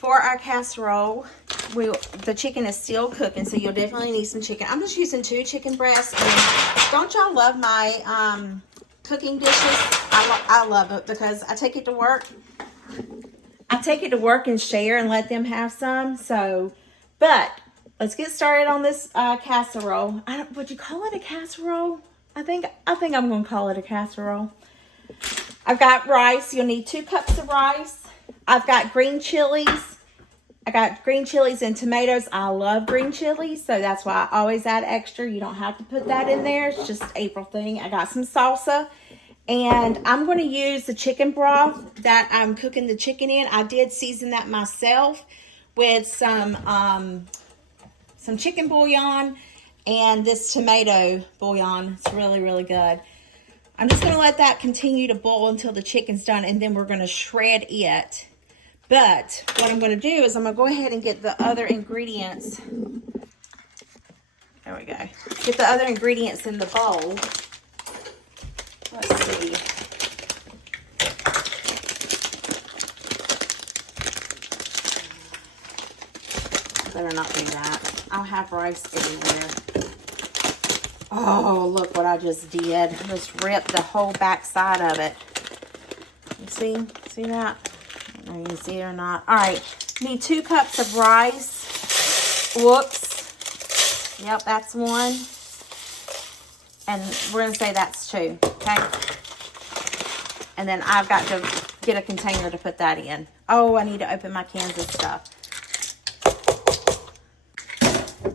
For our casserole, the chicken is still cooking, so you'll definitely need some chicken. I'm just using 2 chicken breasts. And don't y'all love my cooking dishes? I love it because I take it to work. I take it to work and share and let them have some. So, but let's get started on this casserole. Would you call it a casserole? I think I'm going to call it a casserole. I've got rice. You'll need 2 cups of rice. I've got green chilies. I got green chilies and tomatoes. I love green chilies, so that's why I always add extra. You don't have to put that in there. It's just an April thing. I got some salsa, and I'm going to use the chicken broth that I'm cooking the chicken in. I did season that myself with some chicken bouillon and this tomato bouillon. It's really, really good. I'm just going to let that continue to boil until the chicken's done, and then we're going to shred it. But what I'm going to do is I'm going to go ahead and get the other ingredients. There we go. Get the other ingredients in the bowl. Let's see. Better not do that. I'll have rice everywhere. Oh, look what I just did. I just ripped the whole back side of it. You see? See that? I don't know if you can see it or not. All right. Need 2 cups of rice. Whoops. Yep, that's 1. And we're going to say that's 2. Okay? And then I've got to get a container to put that in. Oh, I need to open my cans of stuff.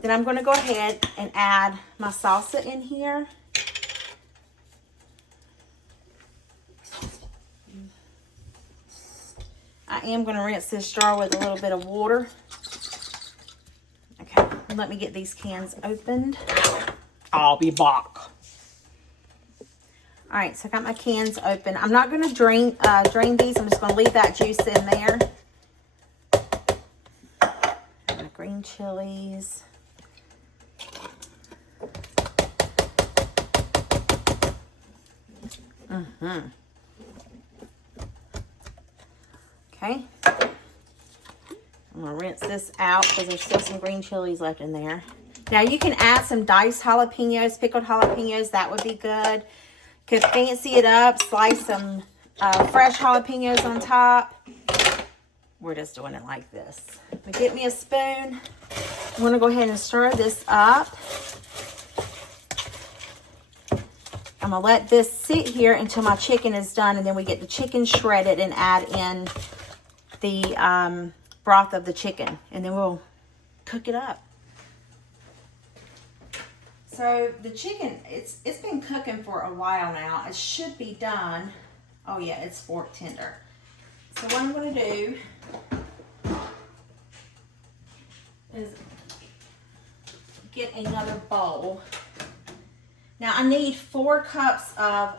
Then I'm going to go ahead and add my salsa in here. I am going to rinse this jar with a little bit of water. Okay, let me get these cans opened. I'll be back. All right, so I got my cans open. I'm not going to drain these. I'm just going to leave that juice in there. My green chilies. Okay. I'm going to rinse this out because there's still some green chilies left in there. Now you can add some diced jalapenos, pickled jalapenos. That would be good. Could fancy it up. Slice some fresh jalapenos on top. We're just doing it like this. But get me a spoon. I'm going to go ahead and stir this up. I'm going to let this sit here until my chicken is done, and then we get the chicken shredded and add in the broth of the chicken, and then we'll cook it up. So the chicken, it's been cooking for a while now. It should be done. Oh yeah, it's fork tender. So what I'm going to do is get another bowl. Now I need 4 cups of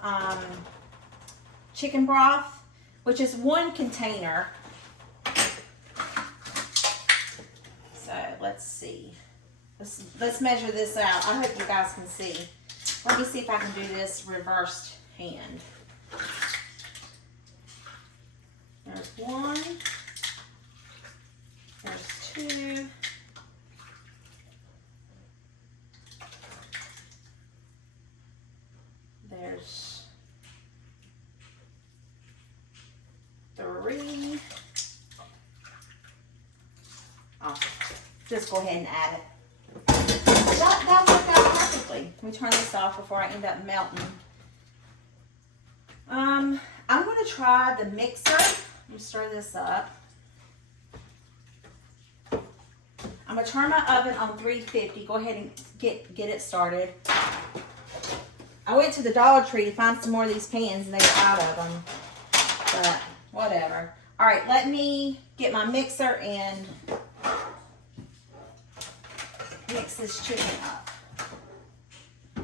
chicken broth, which is 1 container. So let's see. Let's measure this out. I hope you guys can see. Let me see if I can do this reversed hand. There's 1. There's 2. There's 3. Oh, just go ahead and add it. That worked out perfectly. Let me turn this off before I end up melting. I'm going to try the mixer. Let me stir this up. I'm going to turn my oven on 350. Go ahead and get it started. I went to the Dollar Tree to find some more of these pans, and they were out of them. But whatever. All right, let me get my mixer and mix this chicken up.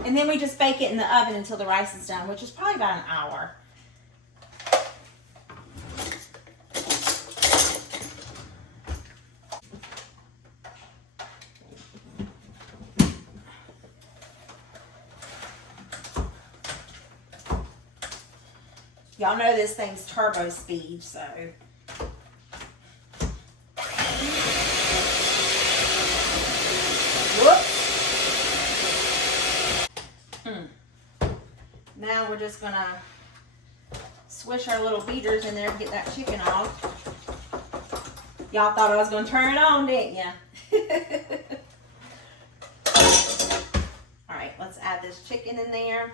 And then we just bake it in the oven until the rice is done, which is probably about an hour. Y'all know this thing's turbo speed, so. Now we're just gonna swish our little beaters in there to get that chicken off. Y'all thought I was gonna turn it on, didn't ya? All right, let's add this chicken in there.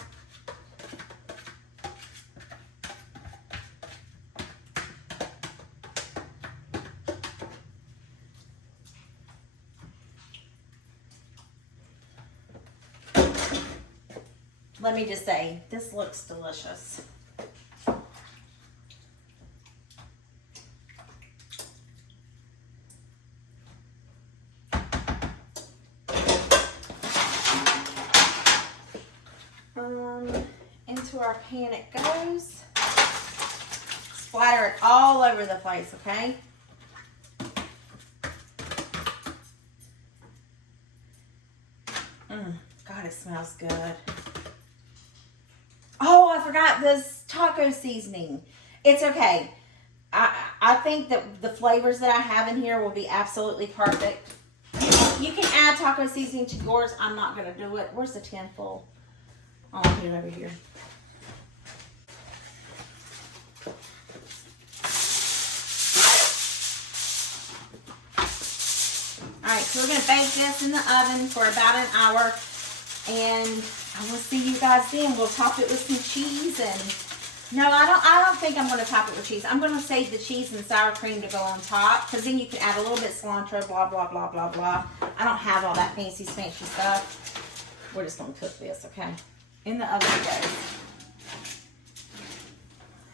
Let me just say, this looks delicious. Into our pan it goes. Splatter it all over the place, okay? God, it smells good. Oh, I forgot this taco seasoning. It's okay. I think that the flavors that I have in here will be absolutely perfect. You can add taco seasoning to yours. I'm not going to do it. Where's the tin full? I'll put it over here. Alright, so we're going to bake this in the oven for about an hour. And I will see you guys then. We'll top it with some cheese and... No, I don't think I'm going to top it with cheese. I'm going to save the cheese and sour cream to go on top. Because then you can add a little bit of cilantro, blah, blah, blah, blah, blah. I don't have all that fancy stuff. We're just going to cook this, okay? In the oven it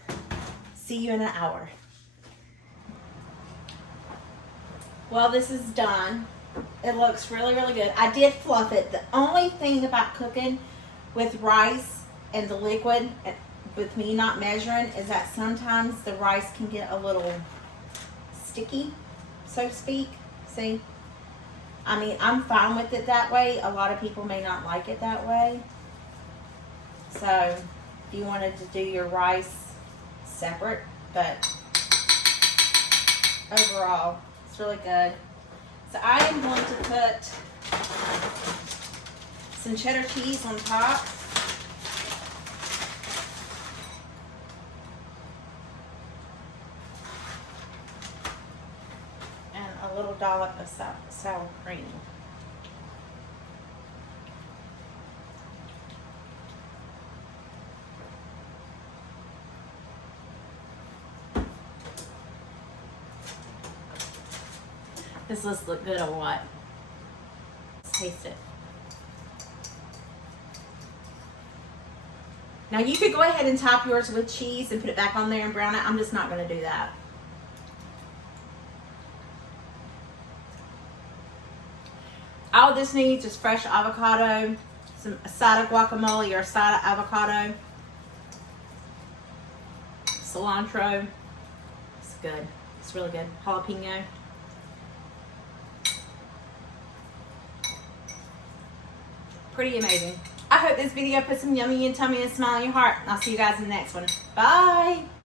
goes. See you in an hour. Well, this is done. It looks really, really good. I did fluff it. The only thing about cooking with rice and the liquid, with me not measuring, is that sometimes the rice can get a little sticky, so to speak. See? I mean, I'm fine with it that way. A lot of people may not like it that way. So, if you wanted to do your rice separate, but overall, it's really good. So I am going to put some cheddar cheese on top. And a little dollop of sour cream. Does this look good or what? Let's taste it. Now you could go ahead and top yours with cheese and put it back on there and brown it. I'm just not going to do that. All this needs is fresh avocado, a side of guacamole or a side of avocado, cilantro. It's good. It's really good. Jalapeno. Pretty amazing. I hope this video put some yummy and tummy and a smile in your heart. I'll see you guys in the next one. Bye.